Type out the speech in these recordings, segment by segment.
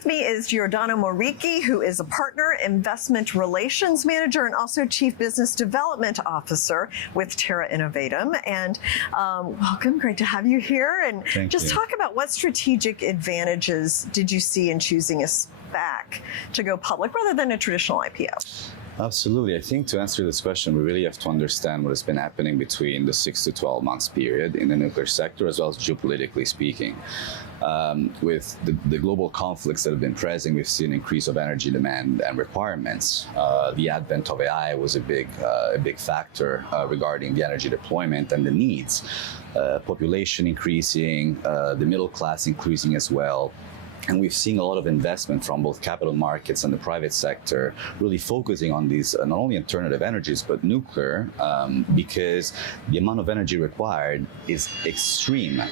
with me is Giordano Moricchi, who is a partner, investment relations manager, and also chief business development officer with Terra Innovatum. And welcome, great to have you here. And talk about what strategic advantages did you see in choosing a SPAC to go public rather than a traditional IPO? Absolutely. I think to answer this question, we really have to understand what has been happening between the 6 to 12 months period in the nuclear sector, as well as geopolitically speaking. With the global conflicts that have been present, we've seen an increase of energy demand and requirements. The advent of AI was a big factor regarding the energy deployment and the needs. Population increasing, the middle class increasing as well. And we've seen a lot of investment from both capital markets and the private sector really focusing on these not only alternative energies, but nuclear, because the amount of energy required is extreme.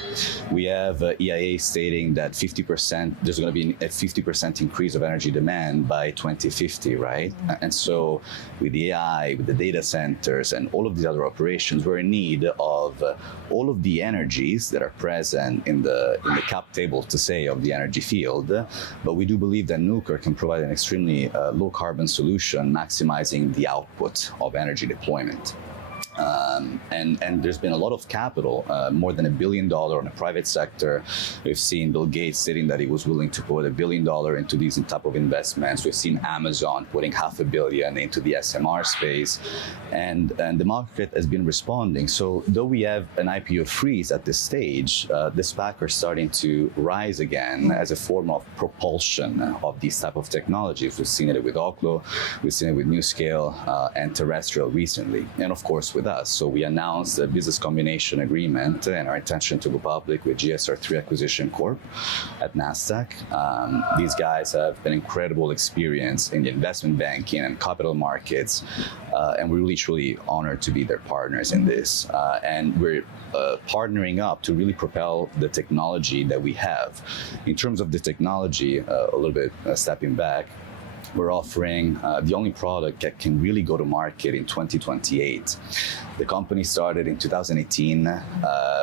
We have EIA stating that 50%, there's going to be a 50% increase of energy demand by 2050, right? And so with the AI, with the data centers and all of these other operations, we're in need of all of the energies that are present in the cap table, to say, of the energy field. But we do believe that nuclear can provide an extremely low carbon solution, maximizing the output of energy deployment. And there's been a lot of capital, more than $1 billion in the private sector. We've seen Bill Gates stating that he was willing to put $1 billion into these type of investments. We've seen Amazon putting $500 million into the SMR space, and the market has been responding. So though we have an IPO freeze at this stage, the SPAC are starting to rise again as a form of propulsion of these type of technologies. We've seen it with Oklo, we've seen it with NewScale and Terrestrial recently, and of course with us. So we announced a business combination agreement and our intention to go public with GSR3 Acquisition Corp at NASDAQ. These guys have an incredible experience in the investment banking and capital markets, and we're really truly honored to be their partners in this. And we're partnering up to really propel the technology that we have. In terms of the technology, a little bit stepping back, we're offering the only product that can really go to market in 2028. The company started in 2018.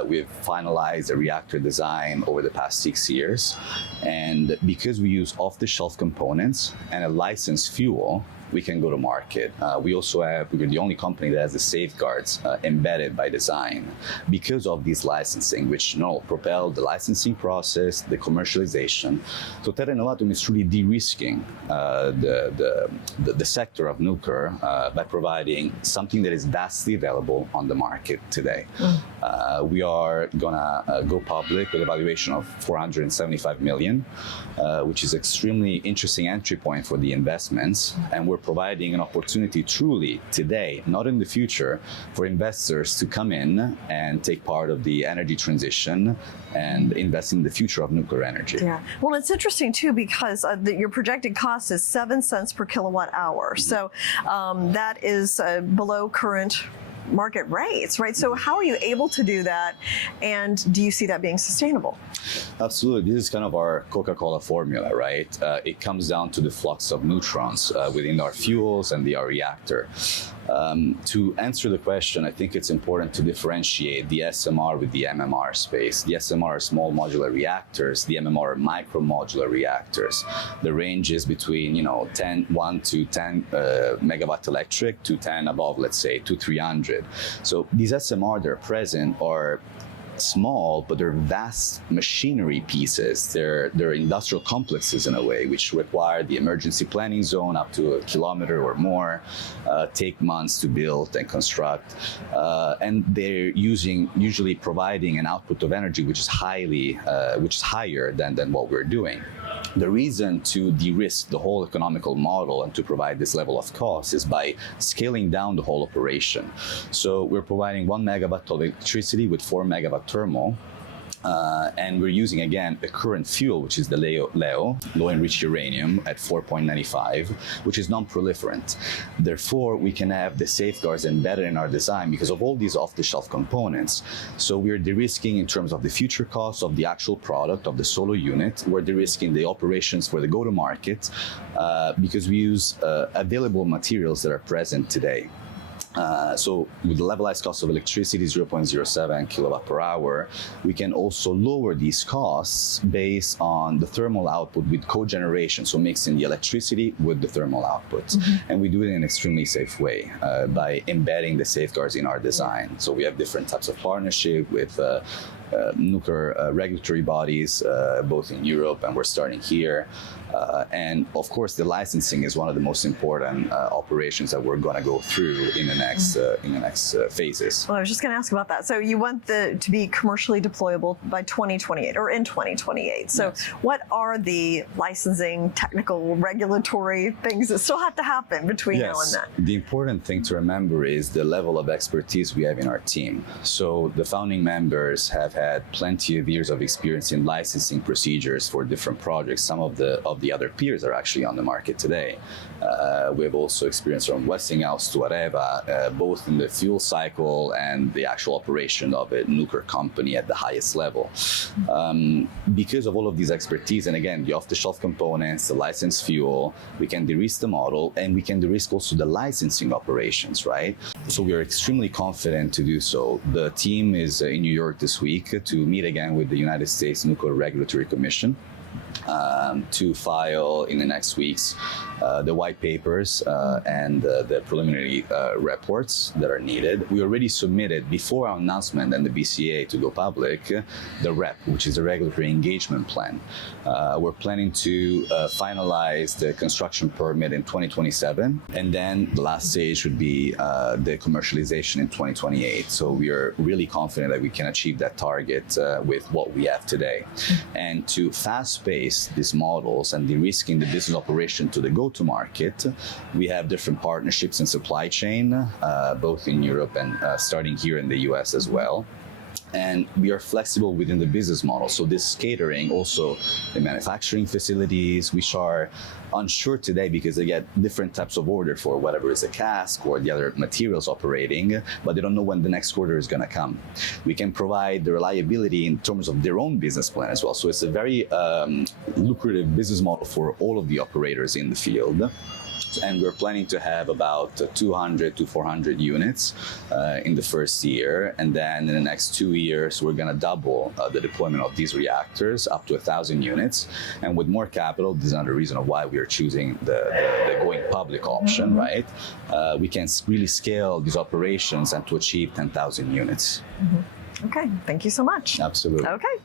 We've finalized a reactor design over the past 6 years. And because we use off-the-shelf components and a licensed fuel, we can go to market. We're the only company that has the safeguards embedded by design because of this licensing, which propel the licensing process, the commercialization. So Terra Innovatum is truly de-risking the sector of nuclear by providing something that is vastly available on the market today. We are gonna go public with a valuation of $475 million, which is extremely interesting entry point for the investments. And we're providing an opportunity truly today, not in the future, for investors to come in and take part of the energy transition and invest in the future of nuclear energy. Yeah, well, it's interesting too, because your projected cost is 7 cents per kilowatt hour. So that is below current market rates, right? So how are you able to do that? And do you see that being sustainable? Absolutely. This is kind of our Coca-Cola formula, right? It comes down to the flux of neutrons within our fuels and our reactor. To answer the question, I think it's important to differentiate the SMR with the MMR space. The SMR are small modular reactors, the MMR are micro modular reactors. The range is between 1 to 10 megawatt electric to 10 above, let's say, to 300. So these SMR that are present are small, but they're vast machinery pieces. They're industrial complexes in a way, which require the emergency planning zone up to 1 kilometer or more, take months to build and construct, and they're usually providing an output of energy which is higher than what we're doing. The reason to de-risk the whole economical model and to provide this level of cost is by scaling down the whole operation. So we're providing 1 megawatt of electricity with 4 megawatt thermal. And we're using, again, a current fuel, which is the LEO, low-enriched uranium, at 4.95, which is non-proliferant. Therefore, we can have the safeguards embedded in our design because of all these off-the-shelf components. So we're de-risking in terms of the future costs of the actual product, of the solo unit. We're de-risking the operations for the go-to-market because we use available materials that are present today. So with the levelized cost of electricity, 0.07 kilowatt per hour, we can also lower these costs based on the thermal output with cogeneration, so mixing the electricity with the thermal output. And we do it in an extremely safe way by embedding the safeguards in our design. So we have different types of partnership with nuclear regulatory bodies, both in Europe, and we're starting here. And of course, the licensing is one of the most important operations that we're going to go through in the next phases. Well, I was just going to ask about that. So you want to be commercially deployable by 2028 or in 2028. So Yes. what are the licensing, technical, regulatory things that still have to happen between now and then? The important thing to remember is the level of expertise we have in our team. So the founding members have had plenty of years of experience in licensing procedures for different projects. Some of the other peers are actually on the market today. We have also experience from Westinghouse to Areva, both in the fuel cycle and the actual operation of a nuclear company at the highest level. Because of all of these expertise, and again, the off-the-shelf components, the licensed fuel, we can de-risk the model, and we can de-risk also the licensing operations, right? So we are extremely confident to do so. The team is in New York this week to meet again with the United States Nuclear Regulatory Commission. To file in the next weeks the white papers and the preliminary reports that are needed. We already submitted before our announcement and the BCA to go public the REP, which is the Regulatory Engagement Plan. We're planning to finalize the construction permit in 2027, and then the last stage would be the commercialization in 2028. So we are really confident that we can achieve that target with what we have today. And to fast-pace these models and de-risking the business operation to the go-to-market, we have different partnerships in supply chain, both in Europe and starting here in the US as well. And we are flexible within the business model. So this is catering also the manufacturing facilities, which are unsure today because they get different types of order for whatever is a cask or the other materials operating, but they don't know when the next order is going to come. We can provide the reliability in terms of their own business plan as well. So it's a very lucrative business model for all of the operators in the field. And we're planning to have about 200 to 400 units in the first year. And then in the next 2 years, we're going to double the deployment of these reactors up to 1,000 units. And with more capital, this is another reason of why we are choosing the going public option, right? We can really scale these operations and to achieve 10,000 units. Okay, thank you so much. Absolutely. Okay.